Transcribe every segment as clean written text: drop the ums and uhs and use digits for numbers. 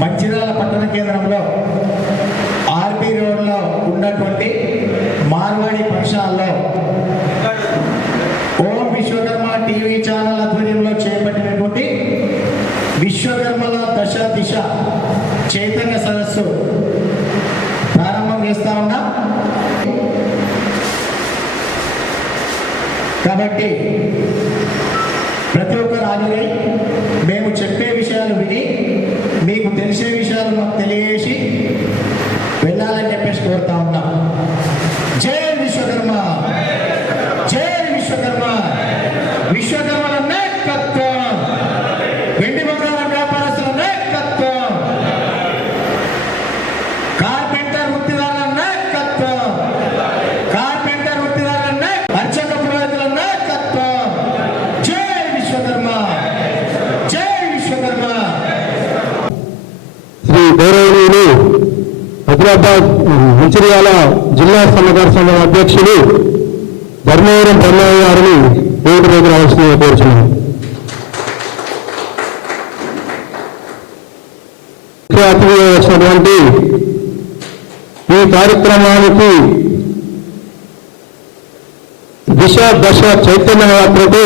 మంచిర్యాల పట్టణ కేంద్రంలో ఆర్పి రోడ్లో ఉన్నటువంటి మార్వాడి ఫంక్షన్లో ఓం విశ్వకర్మ టీవీ ఛానల్ ఆధ్వర్యంలో చేపట్టినటువంటి విశ్వకర్మల దశ దిశ చైతన్య సదస్సు ప్రారంభం చేస్తా ఉన్నాం. కాబట్టి ప్రతి ఒక్కరు హాజరై మేము చెప్పే విషయాలు విని మీకు తెలిసే విషయాలు మాకు తెలియజేసి వెళ్ళాలని చెప్పేసి కోరుతా ఉన్నాం. జై విశ్వకర్మ, జై విశ్వకర్మ, విశ్వకర్మల నాయకత్వం, వెండి బంగారం వ్యాపారస్తుల నాయకత్వం, కార్పెంటర్ వృత్తిదారుల నాయకత్వం, కార్పెంటర్ వృత్తిదారుల అర్చక పురోహితుల నాయకత్వం. జై విశ్వకర్మ, జై విశ్వకర్మ. శ్రీ గౌరవనీయులు హైదరాబాద్ మంచిర్యాల జిల్లా సన్నకార సంఘం అధ్యక్షులు ధర్మవరం బ్రహ్మయ్య గారిని వేదిక మీద రావాల్సిందిగా కోరుచున్నాను. ముఖ్య అతిథిగా వచ్చినటువంటి ఈ కార్యక్రమానికి దిశ దశ చైతన్య యాత్రకు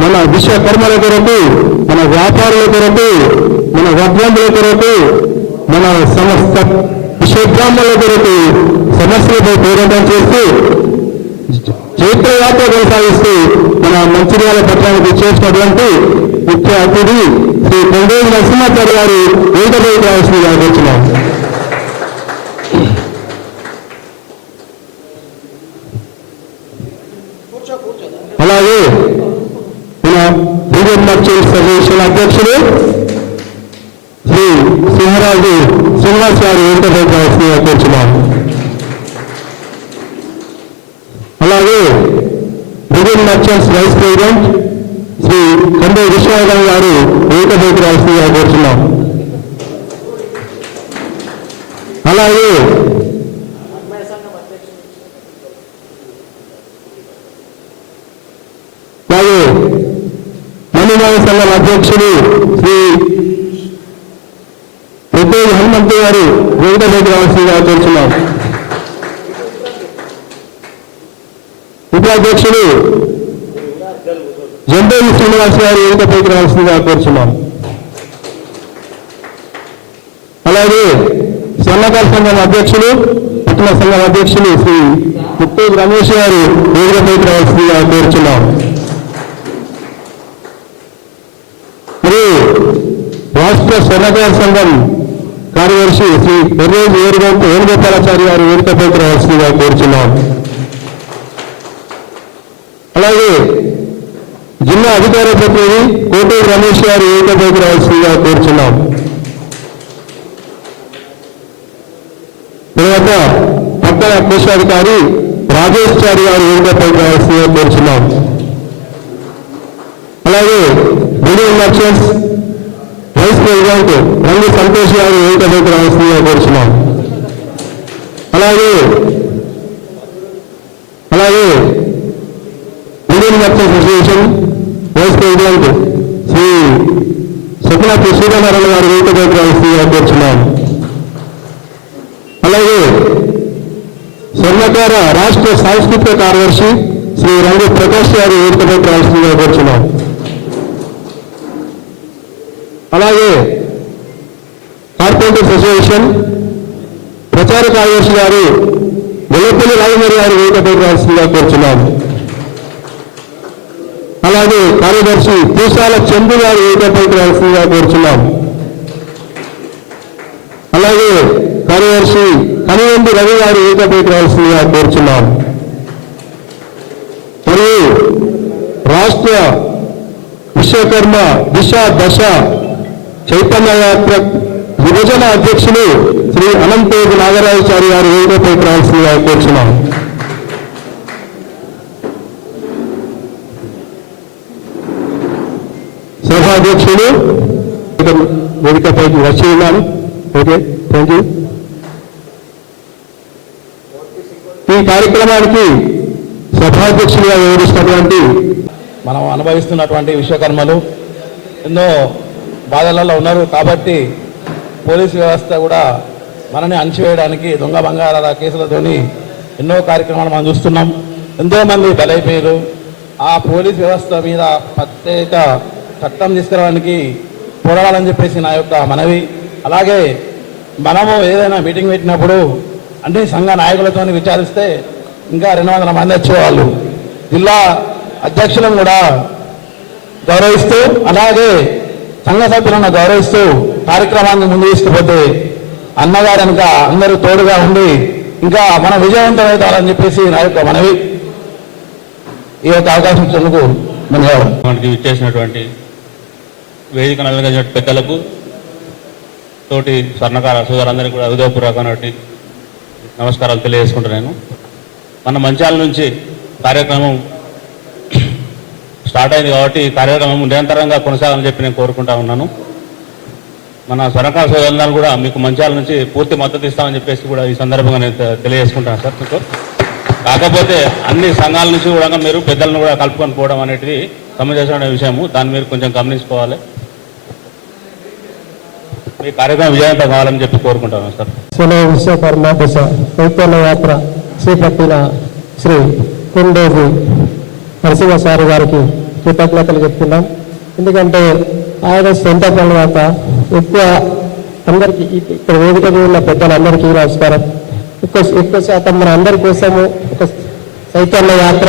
మన విశ్వకర్మల కొరకు, మన వ్యాపారుల కొరకు, మన వడ్రంగుల కొరకు, మన సమస్త విశ్వబ్రాహ్మణుల కొరకు సమస్యలపై పోరాటం చేస్తూ చైత్రయాత్ర కొనసాగిస్తూ మన మంచిర్యాల పట్టణానికి చేసినటువంటి ముఖ్య అతిథి శ్రీ కొండేరు నరసింహాచార్య గారు వేదికపై రావాల్సిందిగా వచ్చినాం. అలాగే మన ఇండియన్ మర్చెంట్స్ అసోసియేషన్ అధ్యక్షులు శ్రీ సింహరాజు శ్రీనివాస్ గారు వేదికపై రావాల్సిందిగా కోరుచున్నాం. అలాగే Indian merchants vice president Shri Kande Viswanathan garu వేదికపై రావాల్సిందిగా కోరుచున్నాం. అలాగే మణిమాయ సంఘం అధ్యక్షులు శ్రీ పెద్దోజు హనుమంతు గారు వేదికపై రావాల్సిందిగా కోరుచున్నాం. ఉపాధ్యక్షులు జంబేలి శ్రీనివాస్ గారు వేదికపై రావాల్సిందిగా కోరుచున్నాం. అలాగే సన్నకార సంఘం అధ్యక్షులు, పట్టణ సంఘం అధ్యక్షులు శ్రీ ముత్తూరు రమేష్ గారు వేదికపై రావాల్సిందిగా కోరుచున్నాం. మరియు రాష్ట్ర సన్నకార సంఘం కార్యదర్శి శ్రీ పెర్రోజు వేణుగోపాలాచారి గారు వేదికపై రావాల్సిందిగా కోరుచున్నాం. అలాగే జిల్లా అధికార ప్రతినిధి కోటూరు రమేష్ గారు వేదికపై రావాల్సిందిగా కోరుచున్నాం. తర్వాత పట్టణ కోశాధికారి రాజేష్ చారి గారు వేదికపై రావాల్సిందిగా కోరుచున్నాం. అలాగే ఇండియన్ మర్చెంట్స్ వైస్ ప్రెసిడెంట్ రంగు సంతోష్ గారు వేదికపై రావాల్సిందిగా కోరుచున్నాం. అలాగే Indian merchants association vice president Shri Satyanath Suryanarayana garu వేదికపై రావాల్సిందిగా కోరుచున్నాం. అలాగే స్వర్ణకార రాష్ట్ర సాంస్కృతిక కార్యదర్శి శ్రీ రంగు ప్రకాష్ గారు వేదికపై రావాల్సిందిగా కోరుచున్నాం. అలాగే కార్పెంటర్స్ అసోసియేషన్ ప్రచార కార్యదర్శి గారు వెల్లపల్లి రాజమౌళి గారు వేదికపై రావాల్సిందిగా కోరుచున్నాం. అలాగే కార్యదర్శి పూసాల చందు గారు వేదికపై రావాల్సిందిగా కోరుచున్నాం. అలాగే కార్యదర్శి కనివండి రవి గారు వేదికపై రావాల్సిందిగా కోరుచున్నాం. మరియు రాష్ట్ర విశ్వకర్మ దిశ దశ చైతన్య యాత్ర విభజన అధ్యక్షులు శ్రీ అనంతేజు నాగరాజచారి గారు వేదికపై రావాల్సిందిగా కోరుచున్నాం. సభాధ్యక్షులు వేదికపైకి వచ్చి ఉన్నాను. Okay, thank you. ఈ కార్యక్రమానికి సభాధ్యక్షులుగా వ్యవహరిస్తున్నటువంటి మనం అనుభవిస్తున్నటువంటి విశ్వకర్మలు ఎన్నో బాధలలో ఉన్నారు. కాబట్టి పోలీస్ వ్యవస్థ కూడా మనని అణచివేయడానికి దొంగ బంగారాల కేసులతోని ఎన్నో కార్యక్రమాలు మనం చూస్తున్నాం. ఎంతోమంది బలైపోయారు. ఆ పోలీస్ వ్యవస్థ మీద ప్రత్యేక చట్టం తీసుకురావడానికి పోరాడాలని చెప్పేసి నా యొక్క మనవి. అలాగే మనము ఏదైనా మీటింగ్ పెట్టినప్పుడు అన్ని సంఘ నాయకులతో విచారిస్తే ఇంకా 200 మంది వచ్చేవాళ్ళు. జిల్లా అధ్యక్షులను కూడా గౌరవిస్తూ అలాగే సంఘ సభ్యులను గౌరవిస్తూ కార్యక్రమాన్ని ముందు తీసుకుపోతే అన్నగారు కనుక అందరూ తోడుగా ఉండి ఇంకా మన విజయవంతమవుతారని చెప్పేసి నా యొక్క మనవి. ఈ యొక్క అవకాశం ఇచ్చినందుకు ధన్యవాదాలు. మనకి ఇచ్చేసినటువంటి వేదిక నలుగురు పెద్దలకు తోటి స్వర్ణకార సోదరులందరికీ కూడా హృదయపూర్వకమైనటువంటి నమస్కారాలు తెలియజేసుకుంటున్నాను. మన మంచాల నుంచి కార్యక్రమం స్టార్ట్ అయింది కాబట్టి ఈ కార్యక్రమం నిరంతరంగా కొనసాగాలని చెప్పి నేను కోరుకుంటా ఉన్నాను. మన స్వర్ణకార సోదరులందరూ కూడా మీకు మంచాల నుంచి పూర్తి మద్దతు ఇస్తామని చెప్పేసి కూడా ఈ సందర్భంగా నేను తెలియజేసుకుంటాను సార్. మీకు కాకపోతే అన్ని సంఘాల నుంచి కూడా మీరు పెద్దలను కూడా కలుపుకొని పోవడం అనేది సమంజసమైన విషయము. దాన్ని మీరు కొంచెం గమనించుకోవాలి. మీ కార్యక్రమం విజయవంతం కావాలని చెప్పి కోరుకుంటాను సార్. సెలవు విశ్వకర్మ దశ చైతన్య యాత్ర చేపట్టిన శ్రీ కొండేజీ నరసింహ సార్ గారికి కృతజ్ఞతలు చెప్తున్నాం. ఎందుకంటే ఆయన సొంత తర్వాత ఎక్కువ అందరికీ ఇక్కడ వేదిక మీద ఉన్న పెద్దలందరికీ నమస్కారం. ఎక్కువ శాతం మన అందరి కోసము ఒక చైతన్య యాత్ర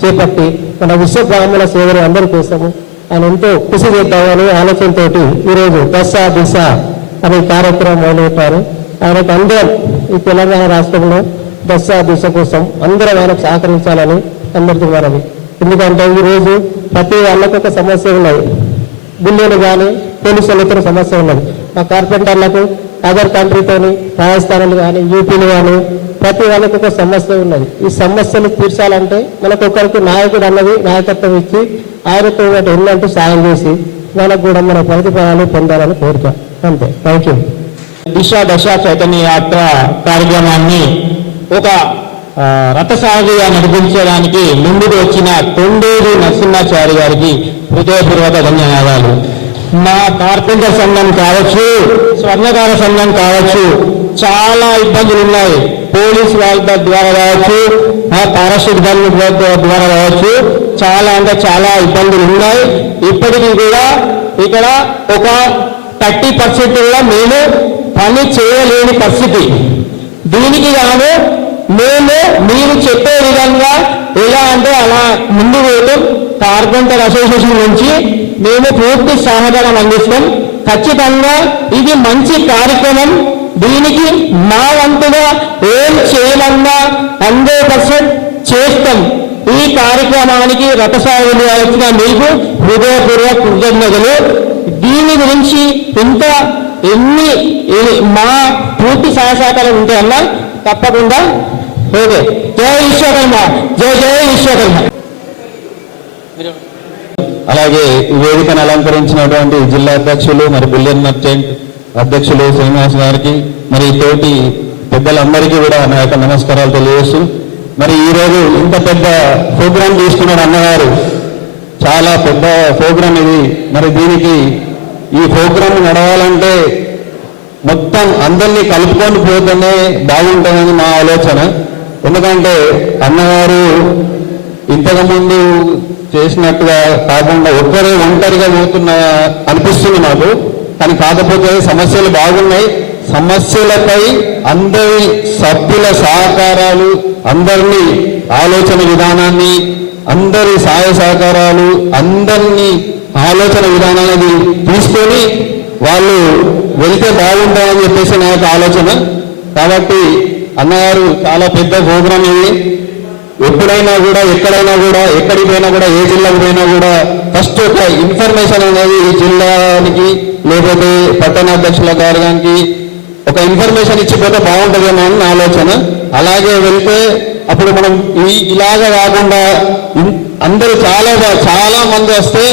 చేపట్టి మన విశ్వ బ్రాహ్మణ సేవలు అందరి కోసము ఆయన ఎంతో కృషి చేద్దామని ఆలోచనతోటి ఈరోజు దశ దిశ అనే కార్యక్రమం మొదలుపెట్టారు. ఆయనకు అందరం ఈ తెలంగాణ రాష్ట్రంలో దశ దిశ కోసం అందరం ఆయనకు సహకరించాలని అందరికీ మనవి. ఎందుకంటే ఈరోజు ప్రతి వాళ్ళకు ఒక సమస్య ఉన్నది. బిల్లులు కానీ పోలీసులతో సమస్య ఉన్నది. మా కార్పెంటర్లకు అదర్ కంట్రీతోని రాజస్థాన్లు కానీ యూపీలు కానీ ప్రతి వాళ్ళకి ఒక సమస్య ఉన్నది. ఈ సమస్యలు తీర్చాలంటే మనకు ఒకరికి నాయకుడు అన్నది నాయకత్వం ఇచ్చి ఆయనతో ఎన్నంటూ సాయం చేసి వాళ్ళకు కూడా మన ప్రతిఫలాలు పొందాలని కోరిక. అంతే. Thank you. దిశ దశ చైతన్య యాత్ర కార్యక్రమాన్ని ఒక రథసారథిగా నడిపించడానికి ముందుకు వచ్చిన కొండేరు నరసింహాచారి గారికి హృదయపూర్వక ధన్యవాదాలు. మా కార్పెంటర్ సంఘం కావచ్చు, స్వర్ణకార సంఘం కావచ్చు, చాలా ఇబ్బందులు ఉన్నాయి. పోలీస్ వాళ్ళ ద్వారా కావచ్చు, పారాషూట్ గన్ ద్వారా కావచ్చు, చాలా అంటే చాలా ఇబ్బందులు ఉన్నాయి. ఇప్పటికీ కూడా ఇక్కడ ఒక 30% కూడా మేము పని చేయలేని పరిస్థితి. దీనికి గాను మేము మీరు చెప్పే విధంగా ఎలా అంటే అలా ముందు పోతూ కార్పెంటర్ అసోసియేషన్ నుంచి మేము పూర్తి సహకారం అందిస్తాం. ఖచ్చితంగా ఇది మంచి కార్యక్రమం. దీనికి మా వంతుగా ఏం చేయమన్నా 100% చేస్తాం. ఈ కార్యక్రమానికి రథసారథులు వచ్చిన మీకు హృదయపూర్వక కృతజ్ఞతలు. దీని గురించి ఇంత మా పూర్తి సహకారం ఉంటాయన్నా తప్పకుండా. ఓకే. జై విశ్వకర్మ, జై జై విశ్వకర్మ. అలాగే ఈ వేదికను అలంకరించినటువంటి జిల్లా అధ్యక్షులు మరి బుల్లియన్ మర్చెంట్ అధ్యక్షులు శ్రీనివాస్ గారికి మరి తోటి పెద్దలందరికీ కూడా నా యొక్క నమస్కారాలు తెలియజేస్తూ మరి ఈరోజు ఇంత పెద్ద ప్రోగ్రాం తీసుకున్నాడు అన్నగారు. చాలా పెద్ద ప్రోగ్రాం ఇది. మరి దీనికి ఈ ప్రోగ్రాం నడవాలంటే మొత్తం అందరినీ కలుపుకొని పోతేనే బాగుంటుందని మా ఆలోచన. ఎందుకంటే అన్నగారు ఇంతకుముందు చేసినట్టుగా కాకుండా ఒక్కరే ఒంటరిగా పోతున్న అనిపిస్తుంది నాకు. కానీ కాకపోతే సమస్యలు బాగున్నాయి. సమస్యలపై అందరి సభ్యుల సహకారాలు, అందరినీ ఆలోచన విధానాన్ని, అందరి సహాయ సహకారాలు, అందరినీ ఆలోచన విధానాన్ని తీసుకొని వాళ్ళు వెళ్తే బాగుంటుందని చెప్పేసి నా యొక్క ఆలోచన. కాబట్టి అన్నగారు చాలా పెద్ద ప్రోగ్రాం ఇది. ఎప్పుడైనా కూడా ఎక్కడైనా కూడా ఎక్కడికి పోయినా కూడా ఏ జిల్లాకు పోయినా కూడా ఫస్ట్ ఒక ఇన్ఫర్మేషన్ అనేది ఈ జిల్లానికి లేకపోతే పట్టణాధ్యక్షుల కార్యానికి ఒక ఇన్ఫర్మేషన్ ఇచ్చిపోతే బాగుంటుందేమో అని నా ఆలోచన. అలాగే వెళ్తే అప్పుడు మనం ఇలాగా కాకుండా అందరూ చాలా మంది వస్తే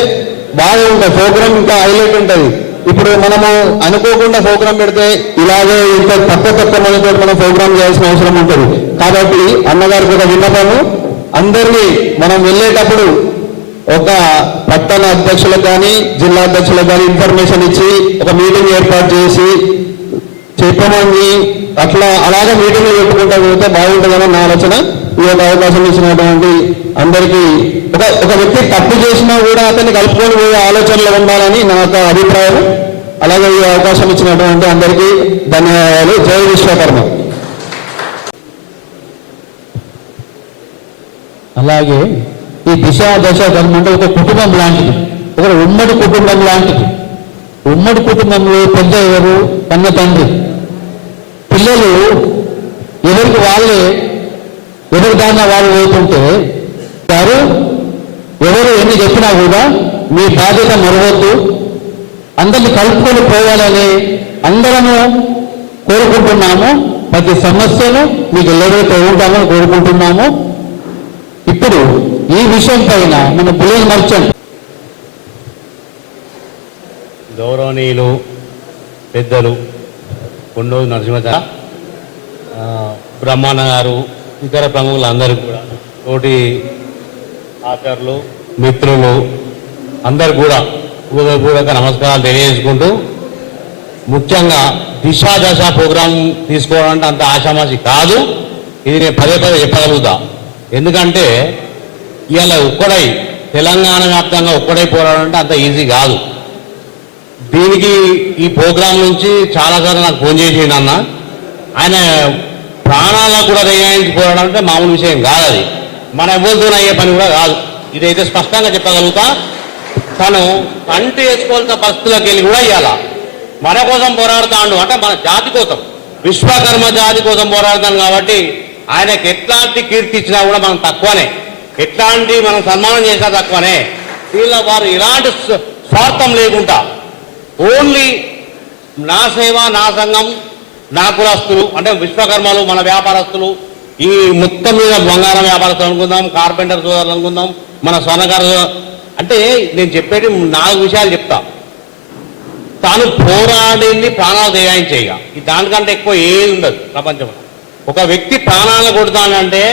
బాగుంటుంది. ప్రోగ్రామ్ ఇంకా హైలైట్ ఉంటుంది. ఇప్పుడు మనము అనుకోకుండా ప్రోగ్రాం పెడితే ఇలాగే ఇంత తక్కువ మందితో మనం ప్రోగ్రాం చేయాల్సిన అవసరం ఉంటుంది. కాబట్టి అన్నగారికి ఒక విన్నపము, అందరినీ మనం వెళ్ళేటప్పుడు ఒక పట్టణ అధ్యక్షులకు కానీ జిల్లా అధ్యక్షులకు కానీ ఇన్ఫర్మేషన్ ఇచ్చి ఒక మీటింగ్ ఏర్పాటు చేసి చెప్పమని అలాగే మీటింగ్లు పెట్టుకుంటా పోతే బాగుంటుందని నా ఆలోచన. ఈ యొక్క అవకాశం ఇచ్చినటువంటి అందరికీ ఒక వ్యక్తి తప్పు చేసినా కూడా అతన్ని కలుపుకొని పోయే ఆలోచనలు ఉండాలని నా యొక్క అభిప్రాయం. అలాగే ఈ అవకాశం ఇచ్చినటువంటి అందరికీ ధన్యవాదాలు. జై విశ్వకర్మ. అలాగే ఈ దిశ దశ ధర్మం అంటే ఒక కుటుంబం లాంటిది, ఒక ఉమ్మడి కుటుంబం లాంటిది. ఉమ్మడి కుటుంబంలో పెద్ద ఎవరు? కన్న తండ్రి. పిల్లలు ఎవరికి వాళ్ళే ఎవరి దాన్ని వాళ్ళు పోతుంటే వారు ఎవరు ఎన్ని చెప్పినా కూడా మీ బాధ్యత మరవద్దు, అందరిని కలుపుకొని పోవాలని అందరము కోరుకుంటున్నాము. ప్రతి సమస్యను మీకు ఎల్లరైతే ఉంటామని కోరుకుంటున్నాము. ఇప్పుడు ఈ విషయం పైన మన బులియన్ మర్చెంట్ గౌరవనీయులు పెద్దలు కొండూరు నరసింహాచారి, బ్రహ్మాన్న గారు, ఇతర ప్రముఖులందరూ కూడా, తోటి ఆచార్యులు, మిత్రులు అందరు కూడా హృదయపూర్వక నమస్కారాలు తెలియజేసుకుంటూ, ముఖ్యంగా దిశ దశ ప్రోగ్రాం తీసుకోవడం అంటే అంత ఆషామాషి కాదు. ఇది నేను పదే చెప్పగలుగుతా. ఎందుకంటే ఇవాళ ఒక్కడై తెలంగాణ వ్యాప్తంగా ఒక్కడై పోరాడడం అంటే అంత ఈజీ కాదు. దీనికి ఈ ప్రోగ్రాం నుంచి చాలాసార్లు నాకు ఫోన్ చేసిండు అన్న. ఆయన ప్రాణాలకు కూడా దయాయించి పోరాడడం అంటే మామూలు విషయం కాదు. అది మన ఎవరితోనే అయ్యే పని కూడా కాదు. ఇదైతే స్పష్టంగా చెప్పగలుగుతా. తను కంటి వేసుకోవాల్సిన పరిస్థితులకు వెళ్ళి కూడా ఇవ్వాల మన కోసం పోరాడుతాడు. అంటే మన జాతి కోసం, విశ్వకర్మ జాతి కోసం పోరాడతాను. కాబట్టి ఆయనకు ఎట్లాంటి కీర్తి ఇచ్చినా కూడా మనం తక్కువనే, ఎట్లాంటి మనం సన్మానం చేసినా తక్కువనే. వీళ్ళ వారు ఇలాంటి స్వార్థం లేకుండా ఓన్లీ నా సేవ, నా సంఘం, నా కులస్తులు అంటే విశ్వకర్మలు, మన వ్యాపారస్తులు, ఈ మొత్తం మీద బంగారం వ్యాపారస్తులు అనుకుందాం, కార్పెంటర్ సోదరులు అనుకుందాం, మన స్వర్ణకారు. అంటే నేను చెప్పేది 4 విషయాలు చెప్తా. తాను పోరాడింది ప్రాణాలు దయాయించేయగా, దానికంటే ఎక్కువ ఏది ఉండదు ప్రపంచంలో. ఒక వ్యక్తి ప్రాణాలను కొడతానంటే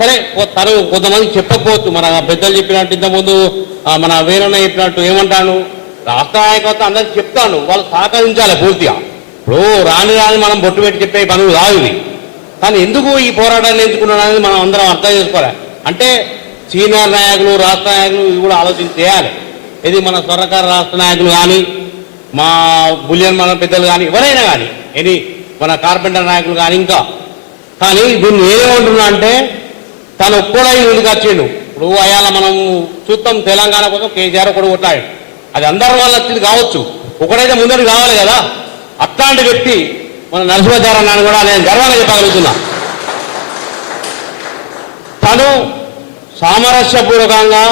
సరే, తను కొంతమంది చెప్పకపోవచ్చు. మన పెద్దలు చెప్పినట్టు, ఇంతకుముందు మన వేరన్న చెప్పినట్టు ఏమంటాను, రాష్ట్ర నాయకత్వం అందరికి చెప్తాను, వాళ్ళు సహకరించాలి పూర్తిగా. ఇప్పుడు రాని మనం బొట్టు పెట్టి చెప్పే పనులు రావు ఇవి. కానీ ఎందుకు ఈ పోరాటాన్ని ఎంచుకున్నాను అనేది మనం అందరం అర్థం చేసుకోవాలి. అంటే సీనియర్ నాయకులు, రాష్ట్ర నాయకులు ఇవి కూడా ఆలోచన చేయాలి. ఇది మన స్వర్ణకార రాష్ట్ర నాయకులు కానీ, మా బులియన్ మన పెద్దలు కానీ, ఎవరైనా కానీ, మన కార్పెంటర్ నాయకులు కానీ ఇంకా. కానీ దీన్ని ఏమేమంటున్నా అంటే తను ఒక్కడై ముందుకు వచ్చిండు. ఇప్పుడు అయాల మనం చూస్తాం, తెలంగాణ కోసం కేసీఆర్ ఒకడు కొట్టాడు. అది అందరి వల్ల వచ్చింది కావచ్చు, ఒకడైతే ముందరికి కావాలి కదా. అట్లాంటి వ్యక్తి మన నరసింహాచార్య నాన్న కూడా నేను గర్వంగా చెప్పగలుగుతున్నా. తను సామరస్యపూర్వకంగా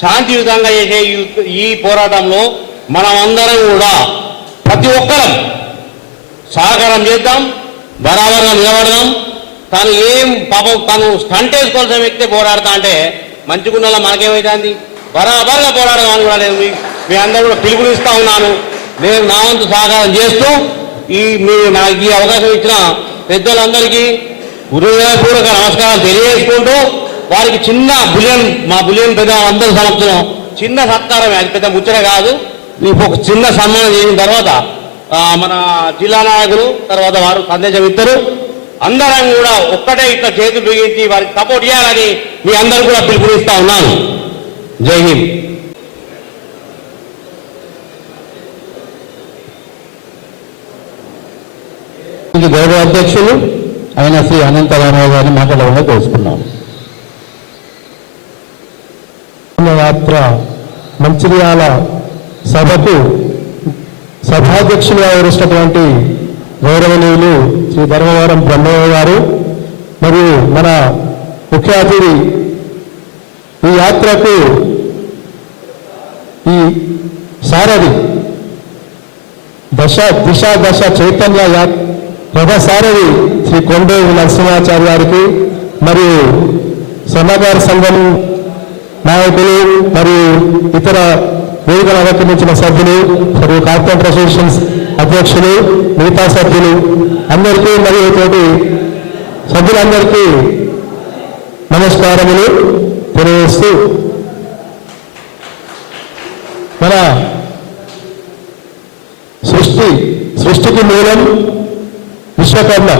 శాంతియుతంగా చేసే ఈ పోరాటంలో మనం అందరం కూడా ప్రతి ఒక్కరం సహకారం చేద్దాం, బరాబర్గా నిలబడదాం. తను పాపం తను స్టంట్ వేసుకోవాల్సిన వ్యక్తి పోరాడతా అంటే మంచిగున్నలా మనకేమైతుంది, బరాబర్గా పోరాడదామని కూడా నేను మీ అందరూ కూడా పిలుపునిస్తా ఉన్నాను. నేను నా వంతు సహకారం చేస్తూ నాకు ఈ అవకాశం ఇచ్చిన పెద్దలందరికీ హృదయపూర్వక నమస్కారాలు తెలియజేసుకుంటూ, వారికి చిన్న మా బులియన్ పెద్ద అందరి సమక్షంలో చిన్న సత్కారమే, అది పెద్ద ముచ్చట కాదు. మీకు ఒక చిన్న సన్మానం చేసిన తర్వాత మన జిల్లా నాయకులు, తర్వాత వారు సందేశం ఇద్దరు, అందరం కూడా ఒక్కటే ఇట్లా చేతులు బిగించి వారికి సపోర్ట్ చేయాలని మీ అందరూ కూడా పిలుపునిస్తా ఉన్నాను. జై హింద్. గౌరవ అధ్యక్షులు అయిన శ్రీ అనంత రామారావు గారిని మాట్లాడకుండా కోరుతున్నాం. యాత్ర మంచిర్యాల సభకు సభాధ్యక్షులుగా వ్యవహరిస్తున్నటువంటి గౌరవనీయులు శ్రీ ధర్మవరం బ్రహ్మయ్య గారు మరియు మన ముఖ్య అతిథి, ఈ యాత్రకు ఈ సారథి దిశ దశ చైతన్య రథ సారథి శ్రీ కొండూరు నరసింహాచార్య గారికి మరియు సన్నగారి సంఘం నాయకులు మరియు ఇతర వేదికలు అలంకరించిన సభ్యులు మరియు కార్పొరేట్ అసోసియేషన్స్ అధ్యక్షులు, మిగతా సభ్యులు అందరికీ మరియు తోటి సభ్యులందరికీ నమస్కారములు తెలియజేస్తూ, మన సృష్టికి మూలం విశ్వకర్మ,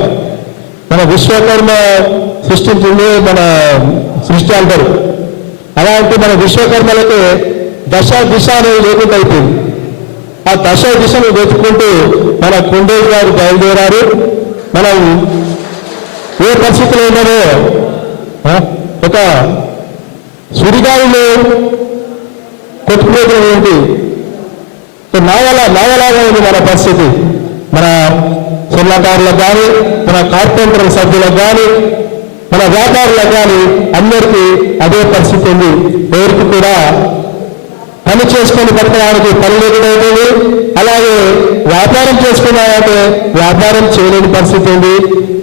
మన విశ్వకర్మ సృష్టించింది మన సృష్టి అంటారు. అలాంటి మన విశ్వకర్మలకు దశ దిశ అనేది లేకుండా అయిపోయింది. ఆ దశ దిశను వెతుక్కుంటూ మన కొండేజీ గారు బయలుదేరారు. మనం ఏ పరిస్థితిలో ఉన్నారో ఒక సుడిగాలిలో కొట్టుకునేటువంటి నావలాగా ఉంది మన పరిస్థితి. మన చిన్నకారులకు కానీ, మన కార్పెంటర్ సభ్యులకు కానీ, మన వ్యాపారులకు కానీ అందరికీ అదే పరిస్థితి ఉంది. ఎవరికి కూడా పని చేసుకొని బతకడానికి పని లేకుండా అయిపోయింది. అలాగే వ్యాపారం చేసుకున్నారంటే వ్యాపారం చేయలేని పరిస్థితి ఉంది.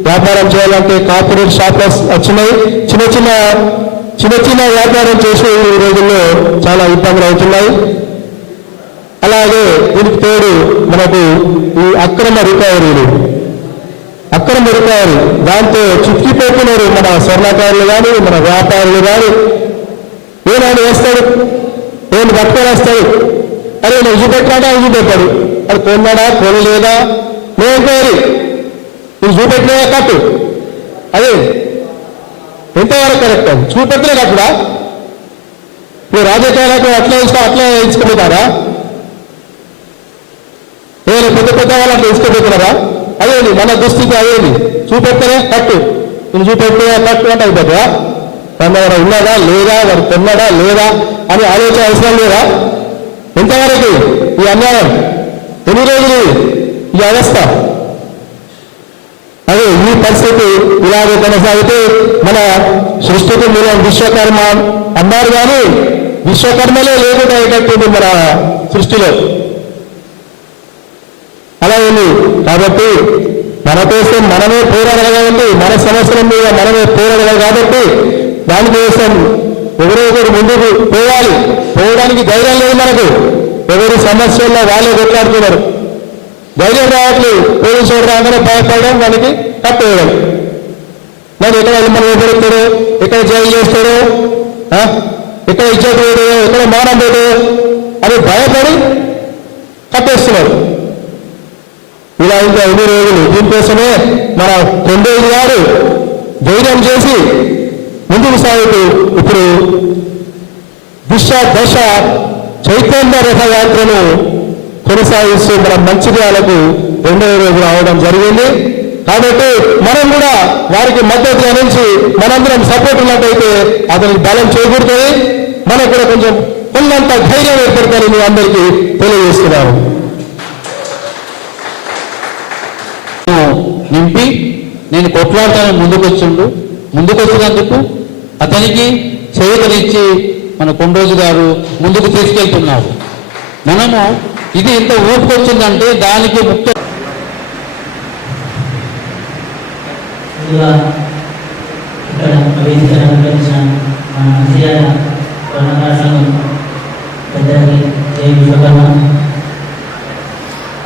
వ్యాపారం చేయాలంటే కార్పొరేట్ షాప్స్ వచ్చినాయి. చిన్న చిన్న వ్యాపారం చేసే ఈ రోజుల్లో చాలా ఇబ్బందులు అవుతున్నాయి. అలాగే దీనికి తోడు మనకు ఈ అక్రమ రికవరీ దాంతో చుట్టుకుపోతున్నారు మన స్వర్ణకారులు కానీ, మన వ్యాపారులు కానీ. ఏనాడు వేస్తాడు, ఏం పట్టుకొని వస్తాడు, అరే నేను చూపెట్టాడా చూపెట్టాడు, అది కొన్నాడా కొనలేదా ఎంక్వైరీ, నువ్వు చూపెట్టినా కట్టు. అదే ఎంతవరకు కరెక్ట్? అది చూపెట్టలే కట్టుడా? నువ్వు రాజకీయాలకు అట్లా ఇచ్చుకుంటారా? నేను పెద్ద వాళ్ళు అట్లా ఇసుకపోతున్నారా? అదేంటి మన దుస్థితి, అదేంటి చూపెట్టలే కట్టు, నువ్వు చూపెట్టే కట్టు అంటే అయిపోతుందా? తన దగ్గర ఉన్నదా లేదా, వాడు కొన్నాడా లేదా అని ఆలోచన అవసరం లేదా? ఎంతవరకు ఈ అన్యాయం, ఎన్ని రోజులు ఈ అవస్థ? అదే ఈ పరిస్థితి ఇలాగే కొనసాగితే మన సృష్టికి మూలం విశ్వకర్మ అన్నారు, కానీ విశ్వకర్మలే లేకుండా అయ్యేటట్టుంది మన సృష్టిలో. అలా ఉంది. కాబట్టి మన కోసం మనమే పోరాడాలి కాబట్టి, మన సమస్యల మీద మనమే పోరాడాలి కాబట్టి దానికోసం ఎవరొకరు ముందుకు పోవడానికి ధైర్యం లేదు మనకు. ఎవరి సమస్యల్లో వాళ్ళే కొట్లాడుతున్నారు, ధైర్యం రావట్లేదు. పోలీసు రాగానే భయపడడం, దానికి తప్పేయడం. నేను ఎక్కడ మనం ఎదురుతాడు, ఎక్కడ జైలు చేస్తాడు, ఎక్కడ ఇజ్జత్ పోయాడు, ఎక్కడ మానం పోయాడు అని భయపడి కట్టేస్తున్నారు. ఇలా ఇంకా ఎన్ని రోజులు? దీనికోసమే మన కొండేజీ గారు ధైర్యం చేసి ముందుకు సాగుతూ ఇప్పుడు దశ చైతన్య రథయాత్రను కొనసాగిస్తూ మన మంచిర్యాలకు 2వ రోజు రావడం జరిగింది. కాబట్టి మనం కూడా వారికి మద్దతు అందించి మనందరం సపోర్ట్ ఉన్నట్టయితే అతనికి బలం చేకూరుతుంది, మనకు కూడా కొంచెం కొంత ధైర్యం ఏర్పడుతుందని మీ అందరికీ తెలియజేస్తున్నాను. నింపి నేను కొట్లాడతాను ముందుకు వచ్చినందుకు అతనికి చేయూతనిచ్చి మన కొండోజు గారు ముందుకు తీసుకెళ్తున్నారు. మనము ఇది ఇంత ఊపుకొచ్చిందంటే దానికి ముఖ్య ఇక్కడ వేదిక అలంకరించిన మన మంచిర్యాల స్వర్ణకార సంఘం పెద్దలకి జై విశ్వకర్మ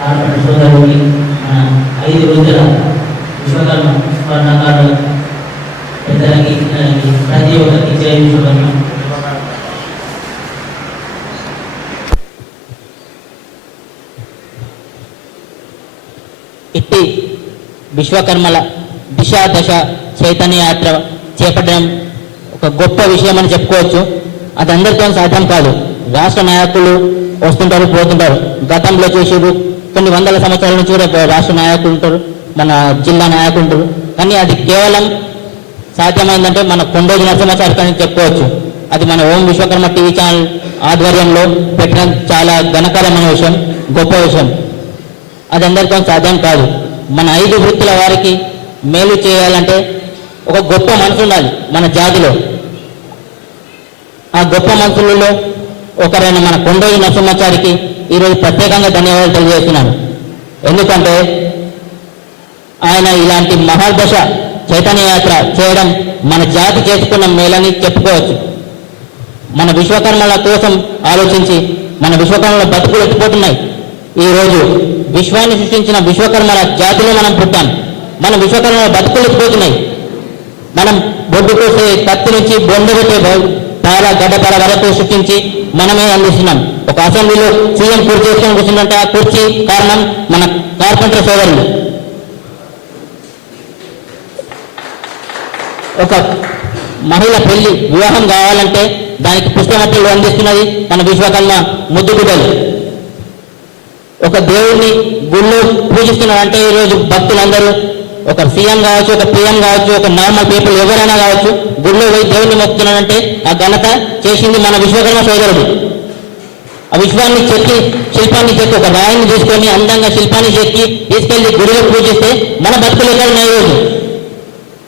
ఆడపడి సోదరుడికి మన 5 రోజుల విశ్వకర్మ స్వర్ణకారుల పెద్దలకి ప్రతి ఒక్కరికి జై విశ్వకర్మ. ఇట్టి విశ్వకర్మల దశ చైతన్య యాత్ర చేపట్టడం ఒక గొప్ప విషయం అని చెప్పుకోవచ్చు. అది అందరితో సాధ్యం కాదు. రాష్ట్ర నాయకులు వస్తుంటారు, పోతుంటారు. గతంలో చేసేది కొన్ని వందల సంవత్సరాల నుంచి కూడా రాష్ట్ర నాయకులు ఉంటారు, మన జిల్లా నాయకులు ఉంటారు. కానీ అది కేవలం సాధ్యమైందంటే మన కొండోజు నరసింహాచారి అని చెప్పుకోవచ్చు. అది మన ఓం విశ్వకర్మ టీవీ ఛానల్ ఆధ్వర్యంలో పెట్టిన చాలా ఘనకరమైన విషయం, గొప్ప విషయం. అది అందరితో సాధ్యం కాదు. మన 5 వృత్తుల వారికి మేలు చేయాలంటే ఒక గొప్ప మనసు ఉండాలి మన జాతిలో. ఆ గొప్ప మనసులలో ఒకరైన మన కొండోజు నరసింహాచారికి ఈరోజు ప్రత్యేకంగా ధన్యవాదాలు తెలియజేస్తున్నాను. ఎందుకంటే ఆయన ఇలాంటి మహాదశ చైతన్య యాత్ర చేయడం మన జాతి చేసుకున్న మేలని చెప్పుకోవచ్చు. మన విశ్వకర్మల కోసం ఆలోచించి మన విశ్వకర్మల బతుకులు ఎత్తిపోతున్నాయి. ఈరోజు విశ్వాన్ని సృష్టించిన విశ్వకర్మల జాతిలో మనం పుట్టాం. మన విశ్వకర్మల బతుకులు ఎత్తిపోతున్నాయి. మనం బొడ్డు కోసే కత్తి నుంచి బొండ పెట్టే పాల గడ్డపాల వరకు సృష్టించి మనమే అందిస్తున్నాం. ఒక అసెంబ్లీలో సీఎం కుర్చీ చేసుకొని కూర్చుందంటే ఆ కుర్చీ కారణం మన కార్పెంటర్ సోదరులు. ఒక మహిళ పెళ్లి వివాహం కావాలంటే దానికి పుష్పమట్టలు అందిస్తున్నది మన విశ్వకర్మ ముద్దుగుడ్డలు. ఒక దేవుణ్ణి గుళ్ళో పూజిస్తున్నారంటే ఈరోజు భక్తులందరూ ఒక సీఎం కావచ్చు, ఒక పిఎం కావచ్చు, ఒక నార్మల్ పీపుల్ ఎవరైనా కావచ్చు, గుళ్ళో పోయి దేవుణ్ణి మొక్కుతున్నారంటే ఆ ఘనత చేసింది మన విశ్వకర్మ సోదరుడు. ఆ విశ్వాన్ని చెక్కి శిల్పాన్ని చెక్కి ఒక రాయిని తీసుకొని అందంగా శిల్పాన్ని చెక్కి తీసుకెళ్లి గుడిలో పూజిస్తే మన భక్తులు ఎక్కడ ఉన్నాయి రోజు.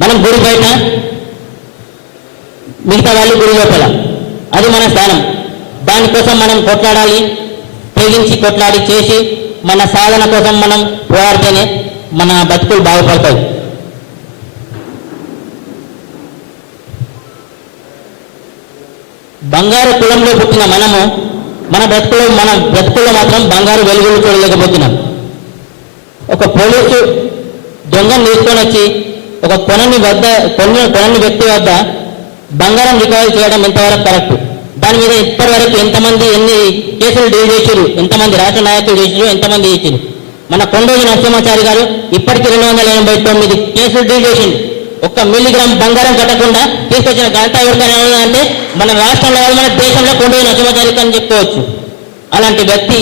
మనం గుడి బయట, మిగతా వాళ్ళు గుడి లోపల. అది మన స్థానం. దానికోసం మనం కొట్లాడాలి, తెగించి కొట్లాడి చేసి మన సాధన కోసం మనం పోరాడితేనే మన బతుకులు బాగుపడతాయి. బంగారు కులంలో పుట్టిన మనము మన బ్రతుకుల్లో మాత్రం బంగారు వెలుగులు చూడలేకపోతున్నాం. ఒక పోలీసు దొంగను తీసుకొని వచ్చి ఒక కొనని వ్యక్తి వద్ద బంగారం రికవరీ చేయడం ఎంతవరకు కరెక్ట్? దాని మీద ఇప్పటివరకు ఎంతమంది ఎన్ని కేసులు డీల్ చేశారు, ఎంతమంది రాష్ట్ర నాయకులు చేశారు, ఎంతమంది చేశారు? మన కొండోజు నరసింహాచారి గారు ఇప్పటికీ 289 కేసులు డీల్ చేసిండు. 1 మిల్లీగ్రామ్ బంగారం కట్టకుండా తీసుకొచ్చిన ఘనత ఎవరికైనా అంటే మన రాష్ట్రంలో మన దేశంలో కొండోజు నరసింహాచారి అని చెప్పుకోవచ్చు. అలాంటి వ్యక్తి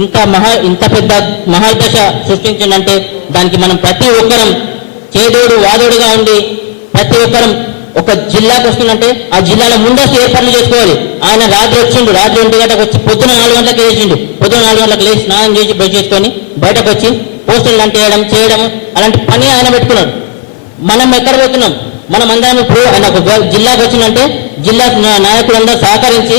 ఇంత పెద్ద మహాదశ సృష్టించిందంటే దానికి మనం ప్రతి ఒక్కరం చేదోడు వాదోడుగా ఉండి ప్రతి ఒక్కరం ఒక జిల్లాకు వస్తుందంటే ఆ జిల్లాలో ముందస్తు ఏర్పాట్లు చేసుకోవాలి. ఆయన రాత్రి వచ్చిండు, రాత్రి 1 గంటకు వచ్చి పొద్దున 4 గంటలకు లేచిండు. పొద్దున 4 గంటలకు లేచి స్నానం చేసి బ్రష్ చేసుకొని బయటకు వచ్చి పోస్టర్లు చేయడం అలాంటి పని ఆయన పెట్టుకున్నాడు. మనం ఎక్కడ పోతున్నాం? మనం అందరం ఇప్పుడు ఆయన ఒక జిల్లాకు వచ్చిందంటే జిల్లా నాయకులందరూ సహకరించి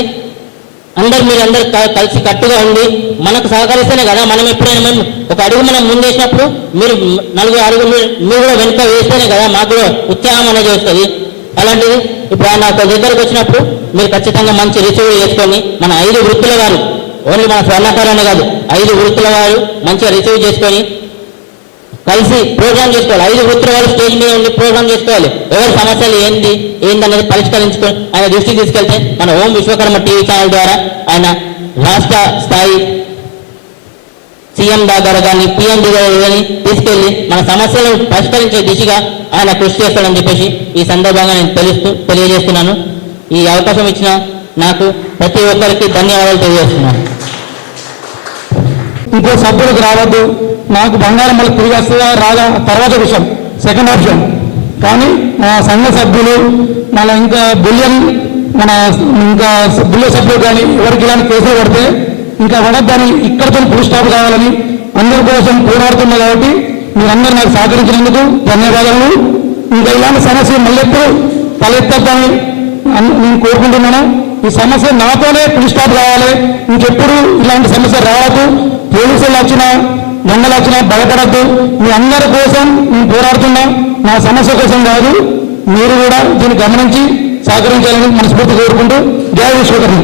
మీరందరూ కలిసి కట్టుగా ఉండి మనకు సహకరిస్తేనే కదా మనం ఎప్పుడైనా మేము ఒక అడుగు మనం ముందేసినప్పుడు మీరు 4 అడుగులు మీరు కూడా వెనుక వేస్తేనే కదా మాకు కూడా ఉత్సాహం అనేది వస్తుంది. అలాంటిది ఇప్పుడు ఆయన ఒక దగ్గరకు వచ్చినప్పుడు మీరు ఖచ్చితంగా మంచి రిసీవ్ చేసుకొని మన 5 వృత్తుల వారు, ఓన్లీ మన స్వర్ణకారనే కాదు 5 వృత్తుల వారు మంచిగా రిసీవ్ చేసుకొని కలిసి ప్రోగ్రామ్ చేసుకోవాలి. 5 వృత్తుల వారు స్టేజ్ మీద ఉండి ప్రోగ్రామ్ చేసుకోవాలి. ఎవరి సమస్యలు ఏందనేది పరిష్కరించుకొని ఆయన దృష్టికి తీసుకెళ్తే మన ఓం విశ్వకర్మ టీవీ ఛానల్ ద్వారా ఆయన రాష్ట్ర స్థాయి సీఎం దగ్గర కానీ పిఎం దగ్గర కానీ తీసుకెళ్లి మన సమస్యలను పరిష్కరించే దిశగా ఆయన కృషి చేస్తాడని చెప్పేసి ఈ సందర్భంగా నేను తెలియజేస్తున్నాను. ఈ అవకాశం ఇచ్చిన నాకు ప్రతి ఒక్కరికి ధన్యవాదాలు తెలియజేస్తున్నాను. ఇంకో సభ్యులకు రావద్దు, నాకు బంగారం మళ్ళీ తిరిగి వస్తుందా రాదా తర్వాత విషయం, సెకండ్ ఆప్షన్. కానీ మా సంఘ సభ్యులు మన ఇంకా బులియన్ సభ్యులు కానీ ఎవరికి ఇలాంటి కేసులు పడితే ఇంకా పడద్దని ఇక్కడితో ఫుల్ స్టాప్ కావాలని అందరి కోసం పోరాడుతున్నా కాబట్టి మీరందరూ నాకు సహకరించినందుకు ధన్యవాదాలు. ఇంకా ఇలాంటి సమస్య మళ్ళీ ఎప్పుడు తలెత్తద్దని నేను కోరుకుంటున్నాను. ఈ సమస్య నాతోనే ఫుల్ స్టాప్ కావాలి, ఇంకెప్పుడు ఇలాంటి సమస్య రావద్దు. పోలీసులు వచ్చినా దొంగలు వచ్చినా భయపడద్దు. మీ అందరి కోసం నేను పోరాడుతున్నా, నా సమస్య కోసం కాదు. మీరు కూడా దీన్ని గమనించి సహకరించాలని మనస్ఫూర్తి కోరుకుంటూ జై విశ్వకర్మ.